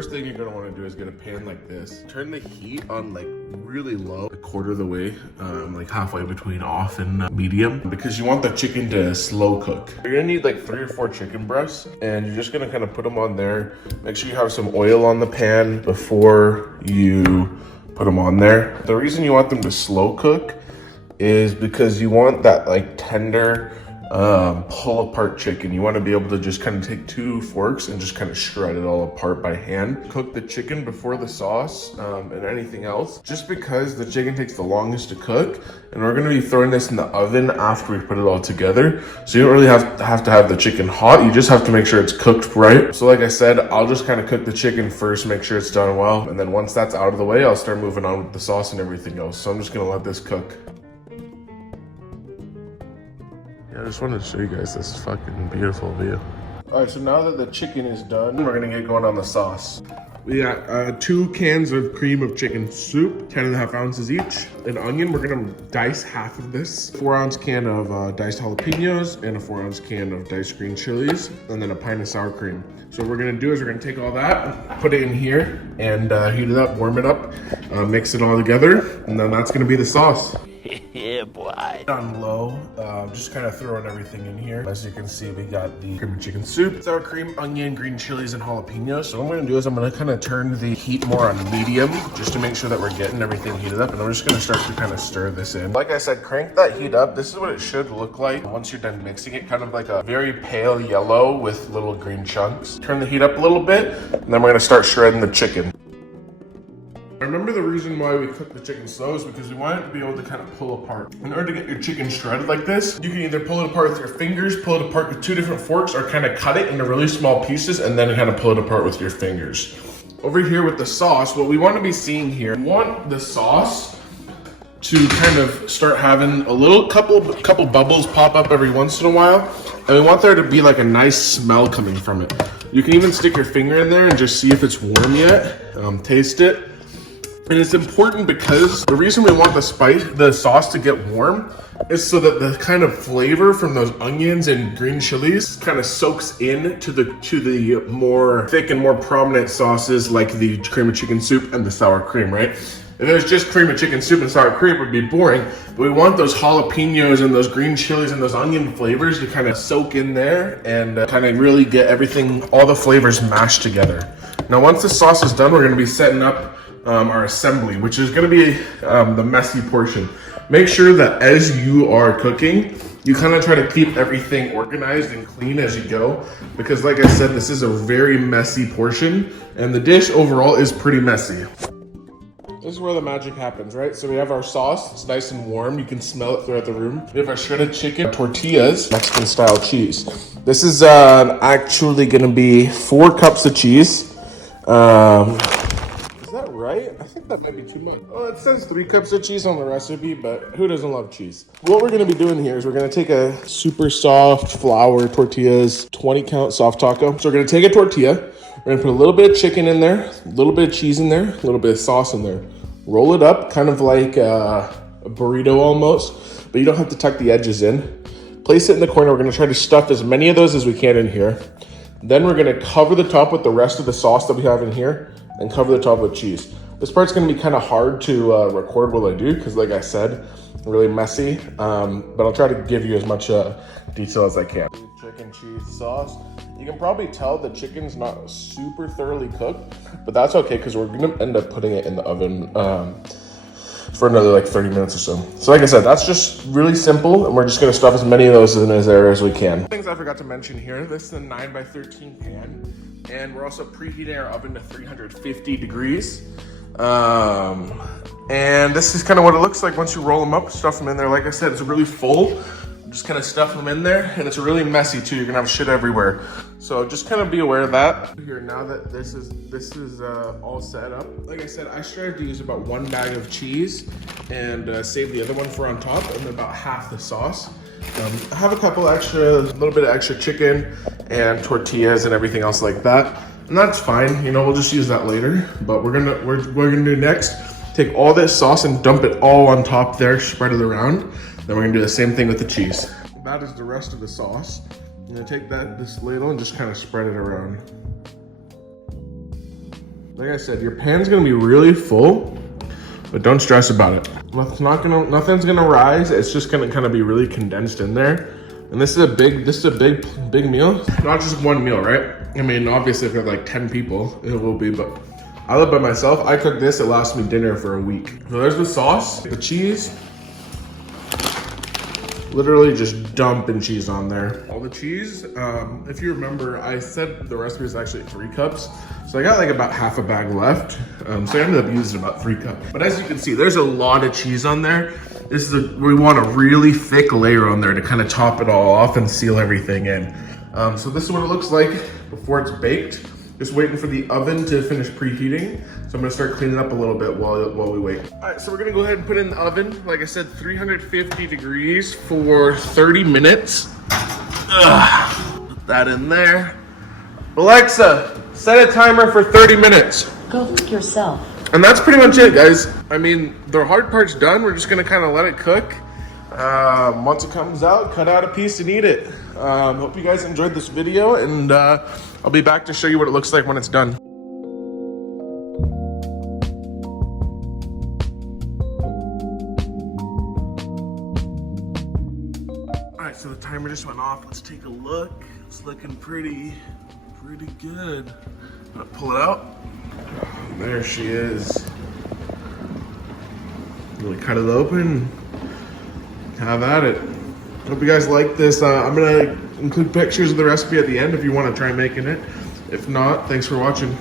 first thing you're gonna wanna do is get a pan like this. Turn the heat on like really low, a quarter of the way, like halfway between off and medium, because you want the chicken to slow cook. You're gonna need like 3 or 4 chicken breasts, and you're just gonna kind of put them on there. Make sure you have some oil on the pan before you put them on there. The reason you want them to slow cook is because you want that like tender, pull apart chicken. You want to be able to just kind of take 2 forks and just kind of shred it all apart by hand. Cook the chicken before the sauce and anything else, just because the chicken takes the longest to cook, and we're going to be throwing this in the oven after we put it all together. So you don't really have to have the chicken hot. You just have to make sure it's cooked right. So like I said, I'll just kind of cook the chicken first, make sure it's done well, and then once that's out of the way, I'll start moving on with the sauce and everything else. So I'm just going to let this cook. I just wanted to show you guys this fucking beautiful view. All right, so now that the chicken is done, we're gonna get going on the sauce. We got 2 cans of cream of chicken soup, 10.5 ounces each. An onion, we're gonna dice half of this. 4-ounce can of diced jalapenos, and a 4-ounce can of diced green chilies, and then a pint of sour cream. So what we're gonna do is we're gonna take all that, put it in here, and heat it up, warm it up, mix it all together, and then that's gonna be the sauce. Yeah, boy. On low, just kind of throwing everything in here. As you can see, we got the cream of chicken soup, sour cream, onion, green chilies, and jalapenos. So what I'm gonna do is I'm gonna kind of turn the heat more on medium, just to make sure that we're getting everything heated up. And I'm just gonna start to kind of stir this in. Like I said, crank that heat up. This is what it should look like once you're done mixing it, kind of like a very pale yellow with little green chunks. Turn the heat up a little bit, and then we're gonna start shredding the chicken. Remember, the reason why we cook the chicken slow is because we want it to be able to kind of pull apart. In order to get your chicken shredded like this, you can either pull it apart with your fingers, pull it apart with 2 different forks, or kind of cut it into really small pieces and then kind of pull it apart with your fingers. Over here with the sauce, what we want to be seeing here, we want the sauce to kind of start having a little couple bubbles pop up every once in a while, and we want there to be like a nice smell coming from it. You can even stick your finger in there and just see if it's warm yet, taste it. And it's important because the reason we want the sauce to get warm is so that the kind of flavor from those onions and green chilies kind of soaks in to the more thick and more prominent sauces like the cream of chicken soup and the sour cream, right? If it was just cream of chicken soup and sour cream, it would be boring. But we want those jalapenos and those green chilies and those onion flavors to kind of soak in there and kind of really get everything, all the flavors mashed together. Now, once the sauce is done, we're gonna be setting up our assembly, which is going to be the messy portion. Make sure that as you are cooking, you kind of try to keep everything organized and clean as you go, because like I said, this is a very messy portion, and the dish overall is pretty messy. This is where the magic happens, right? So we have our sauce, it's nice and warm, you can smell it throughout the room. We have our shredded chicken, tortillas, Mexican style cheese. This is actually going to be 4 cups of cheese. Right? I think that might be too much. Oh, it says 3 cups of cheese on the recipe, but who doesn't love cheese? What we're gonna be doing here is we're gonna take a super soft flour tortillas, 20 count soft taco. So we're gonna take a tortilla, we're gonna put a little bit of chicken in there, a little bit of cheese in there, a little bit of sauce in there. Roll it up, kind of like a burrito almost, but you don't have to tuck the edges in. Place it in the corner. We're gonna try to stuff as many of those as we can in here. Then we're gonna cover the top with the rest of the sauce that we have in here, and cover the top with cheese. This part's gonna be kind of hard to record while I do, because like I said, really messy, but I'll try to give you as much detail as I can. Chicken cheese sauce. You can probably tell the chicken's not super thoroughly cooked, but that's okay, because we're gonna end up putting it in the oven for another like 30 minutes or so. So like I said, that's just really simple, and we're just gonna stuff as many of those in there as we can. Things I forgot to mention here, this is a 9x13 pan, and we're also preheating our oven to 350 degrees. And this is kind of what it looks like once you roll them up, stuff them in there. Like I said, it's really full. Just kind of stuff them in there, and it's really messy too. You're gonna have shit everywhere. So just kind of be aware of that. Here, now that this is all set up, like I said, I started to use about 1 bag of cheese and save the other one for on top, and about half the sauce. I have a little bit of extra chicken and tortillas and everything else like that, and that's fine. You know, we'll just use that later. But we're gonna do next, take all this sauce and dump it all on top there, spread it around. Then we're gonna do the same thing with the cheese. That is the rest of the sauce. I'm gonna take this ladle and just kind of spread it around. Like I said, your pan's gonna be really full, but don't stress about it. Nothing's gonna rise. It's just gonna kind of be really condensed in there. And this is a big meal. Not just one meal, right? I mean, obviously if you have like 10 people, it will be, but I live by myself. I cook this, it lasts me dinner for a week. So there's the sauce, the cheese. Literally just dumping cheese on there. All the cheese, if you remember, I said the recipe is actually 3 cups. So I got like about half a bag left. So I ended up using about 3 cups. But as you can see, there's a lot of cheese on there. We want a really thick layer on there to kind of top it all off and seal everything in. So this is what it looks like before it's baked. Just waiting for the oven to finish preheating. So I'm gonna start cleaning up a little bit while we wait. All right, so we're gonna go ahead and put it in the oven. Like I said, 350 degrees for 30 minutes. Put that in there. Alexa, set a timer for 30 minutes. Go fuck yourself. And that's pretty much it, guys. I mean, the hard part's done. We're just gonna kind of let it cook. Once it comes out, cut out a piece and eat it. Hope you guys enjoyed this video, and I'll be back to show you what it looks like when it's done. All right, so the timer just went off. Let's take a look. It's looking pretty good. I'm gonna pull it out. There she is. Really cut it open. Have at it. Hope you guys like this. I'm gonna include pictures of the recipe at the end if you want to try making it. If not, thanks for watching.